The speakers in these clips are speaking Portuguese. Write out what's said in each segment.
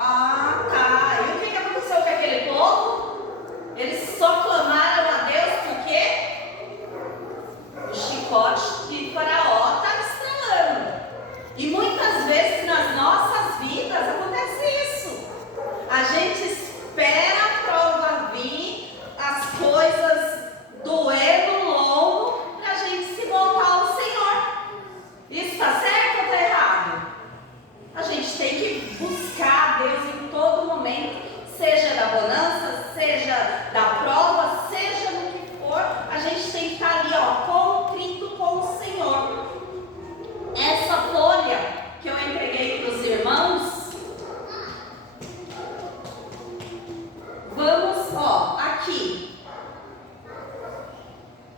Ah, tá. E o que aconteceu com aquele povo? Eles só clamaram a Deus por quê? O chicote que Faraó está estralando. E muitas vezes nas nossas vidas acontece isso. A gente espera a prova vir, as coisas doendo longo, para a gente se voltar ao Senhor. Isso está certo ou está errado? A gente tem que buscar a Deus em todo momento, seja da bonança, seja da prova, seja no que for, a gente tem que estar ali, contrito com o Senhor. Essa folha que eu entreguei para os irmãos, vamos, aqui.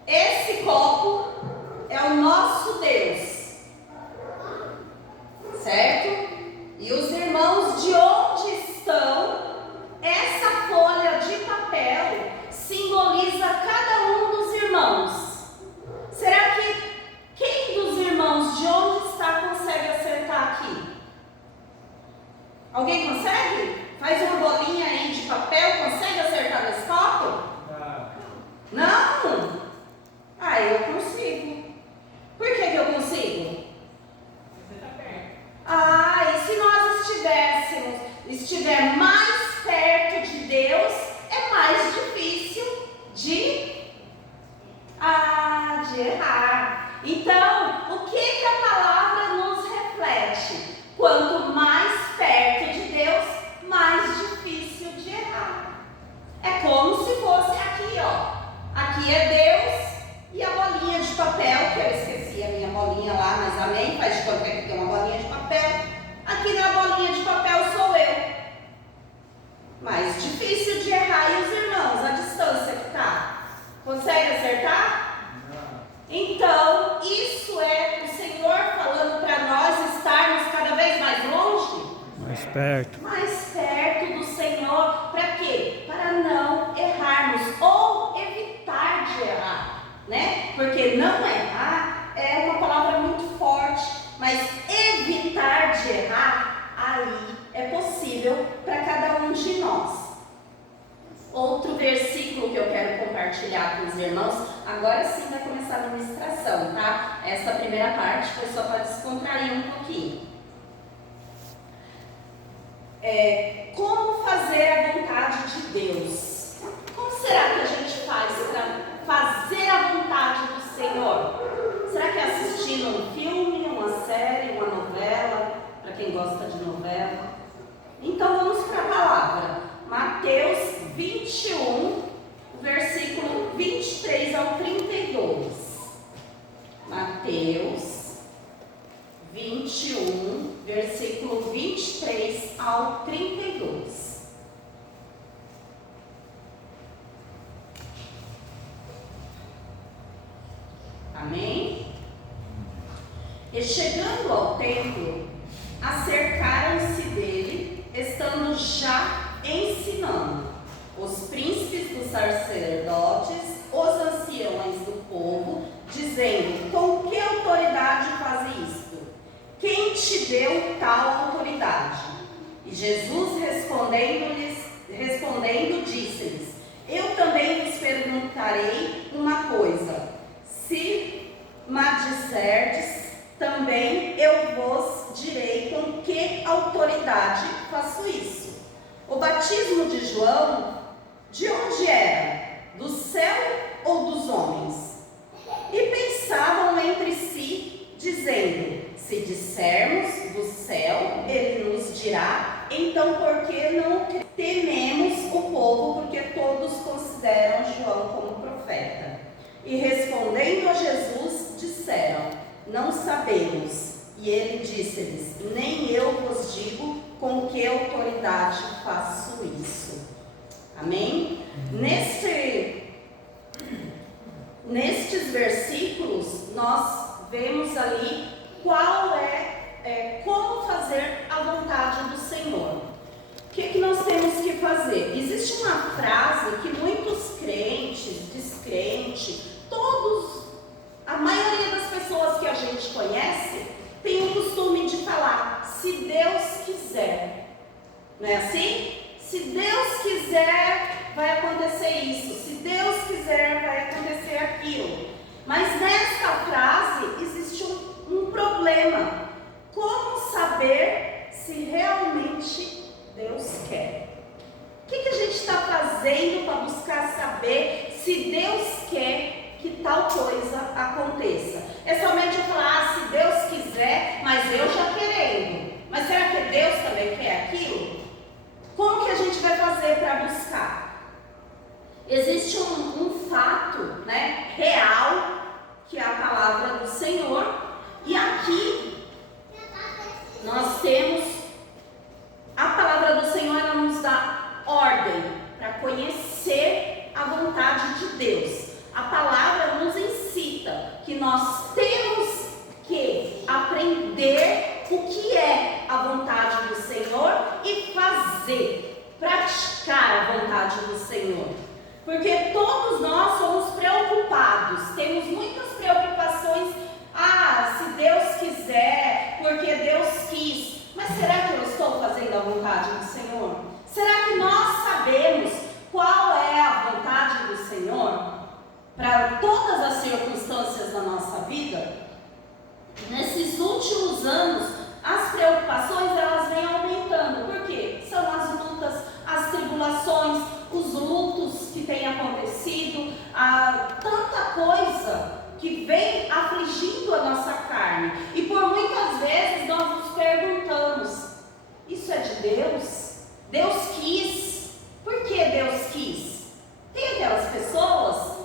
Esse copo é o nosso Deus, certo? E os irmãos, de onde estão, essa folha de papel simboliza cada um dos irmãos. Será que quem dos irmãos de onde está consegue acertar aqui? Alguém consegue? Faz uma bolinha aí de papel, consegue acertar nesse copo? Não? Ah, eu consigo. Por que eu consigo? Ah, e se nós estiver mais perto de Deus, é mais difícil de errar. Então, o que a palavra nos reflete? Quanto mais perto de Deus, mais difícil de errar. É como se fosse aqui, Aqui é Deus e a bolinha de papel, que eu esqueci a minha bolinha lá, mas amém, faz de conta que aqui tem uma bolinha de papel. Aqui na bolinha de papel sou eu. Mais difícil de errar. E os irmãos, a distância que está? Consegue acertar? Não. Então, isso é o Senhor falando para nós estarmos cada vez mais longe? Mais perto. Mais perto do Senhor. Para quê? Para não errarmos ou evitar de errar, né? Porque não errar é uma palavra muito forte, mas evitar de errar, aí é possível para cada um de nós. Outro versículo que eu quero compartilhar com os irmãos, agora sim vai começar a ministração, tá? Essa primeira parte foi só para descontrair um pouquinho. Como fazer a vontade de Deus? Como será que a gente faz para fazer a vontade do Senhor? Será que é assistindo um filme, uma série, uma novela? Para quem gosta de novela. Então vamos para a palavra. Mateus 21, versículo 23 ao 32. Mateus 21, versículo 23 ao 32. Amém? E chegando ao templo, acercaram-se dele, estando já ensinando os príncipes dos sacerdotes, os anciões do povo, dizendo: com que autoridade faz isto? Quem te deu tal autoridade? E Jesus respondendo, disse-lhes: eu também vos perguntarei uma coisa. Se me disserdes, também eu vos direi com que autoridade faço isso. O batismo de João, de onde era? Do céu ou dos homens? E pensavam entre si, dizendo: se dissermos do céu, ele nos dirá, então por que não tememos o povo, porque todos consideram João como profeta? E respondendo a Jesus, disseram: não sabemos. E ele disse-lhes: nem eu vos digo com que autoridade faço isso. Amém? Nestes versículos, nós vemos ali qual como fazer a vontade do Senhor. O que nós temos que fazer? Existe uma frase que muitos crentes, descrentes, a maioria das pessoas que a gente conhece, tem o costume de falar: se Deus quiser, né? é assim? Se Deus quiser, vai acontecer isso. Se Deus quiser, vai acontecer aquilo. Mas nesta frase existe um problema. Como saber se realmente Deus quer? O que a gente está fazendo para buscar saber se Deus quer que tal coisa aconteça? É somente eu falar, se Deus quiser, mas eu já querendo. Mas será que Deus também quer aquilo? Como que a gente vai fazer para buscar? Existe um fato, né, real, que é a palavra do Senhor. E aqui nós temos a palavra do Senhor, ela nos dá ordem para conhecer a vontade de Deus. A palavra nos incita que nós temos que aprender o que é a vontade do Senhor e fazer, praticar a vontade do Senhor. Porque todos nós somos preocupados, temos muitas preocupações. Se Deus quiser, porque Deus quis. Mas será que eu estou fazendo a vontade do Senhor? Será que nós sabemos qual é a vontade do Senhor para todas as circunstâncias da nossa vida? Nesses últimos anos, as preocupações elas vêm aumentando. Por quê? São as lutas, as tribulações, os lutos que têm acontecido, tanta coisa que vem afligindo a nossa carne. E por muitas vezes nós nos perguntamos, isso é de Deus? Deus quis? Por que Deus quis? Tem aquelas pessoas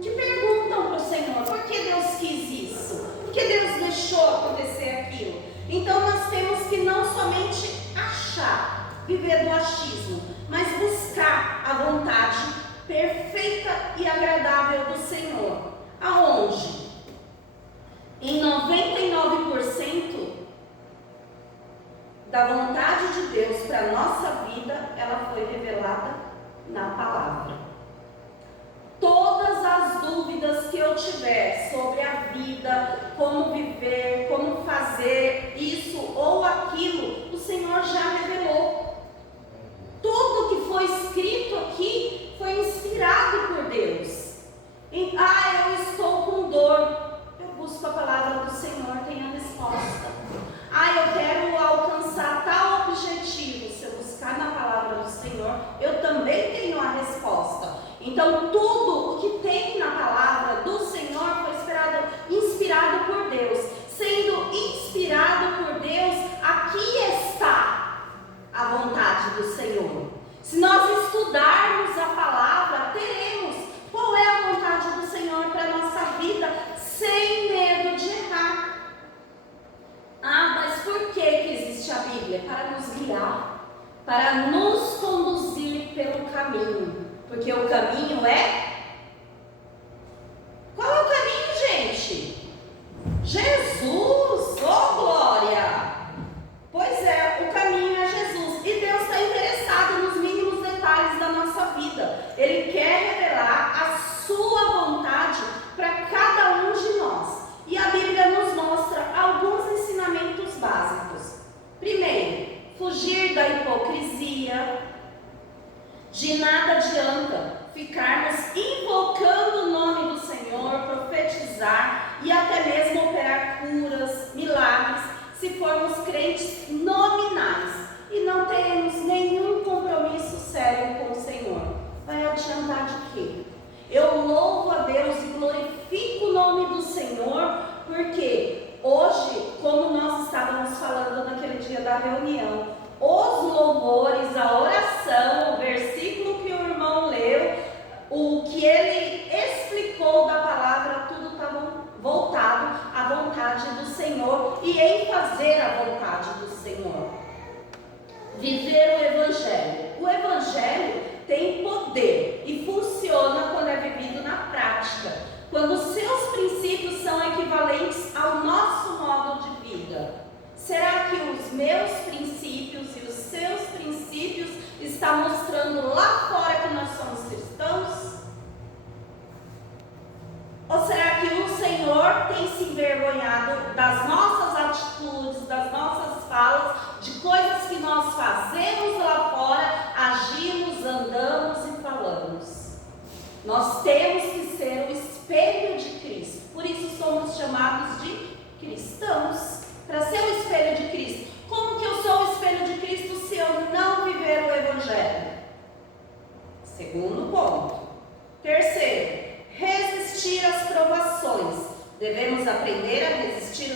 que perguntam para o Senhor, por que Deus quis isso? Por que Deus deixou acontecer aquilo? Então nós temos que não somente achar, viver do achismo, mas buscar a vontade perfeita e agradável do Senhor. Aonde? Em 99% da vontade de Deus para a nossa vida, ela foi revelada na palavra. Todas as dúvidas que eu tiver sobre a vida, como viver, como fazer isso ou aquilo, o Senhor já revelou. Tudo que foi escrito aqui foi inspirado por Deus. Eu estou com dor. Eu busco a palavra do Senhor, tem a resposta. Eu quero alcançar tal objetivo. Se eu buscar na palavra do Senhor, eu também tenho a resposta. Então tudo o que tem na palavra do Senhor foi inspirado por Deus. Sendo inspirado por Deus, aqui está a vontade do Senhor. Se nós estudarmos a palavra, teremos qual é a vontade do Senhor para a nossa vida, sem medo de errar. Mas por que existe a Bíblia? Para nos guiar, para nos conduzir pelo caminho. Porque o caminho é... Qual é o caminho, gente? Jesus! Oh, glória! Pois é, o caminho é Jesus. E Deus está interessado nos mínimos detalhes da nossa vida. Ele quer revelar a sua vontade para cada um de nós. E a Bíblia nos mostra alguns ensinamentos básicos. Primeiro, fugir da hipocrisia. De nada adianta ficarmos invocando o nome do Senhor, profetizar e até mesmo operar curas, milagres, se formos crentes nominais e não teremos nenhum compromisso sério com o Senhor. Vai adiantar de quê? Eu louvo a Deus e glorifico o nome do Senhor, porque hoje, como nós estávamos falando naquele dia da reunião, os louvores, a oração, o versículo que o irmão leu, o que ele explicou da palavra, tudo estava voltado à vontade do Senhor e em fazer a vontade do Senhor. Viver o Evangelho. O Evangelho tem poder e funciona quando é vivido na prática, quando os seus princípios são equivalentes ao nosso modo de vida. Será que os meus princípios e os seus princípios estão mostrando lá fora que nós somos cristãos? Ou será que o Senhor tem se envergonhado das nossas atitudes, das nossas falas, de coisas que nós nós fazemos lá fora, agimos, andamos e falamos. Nós temos que ser o espelho de Cristo. Por isso somos chamados de cristãos. Para ser o espelho de Cristo. Como que eu sou o espelho de Cristo se eu não viver o Evangelho? Segundo ponto. Terceiro, resistir às provações. Devemos aprender a resistir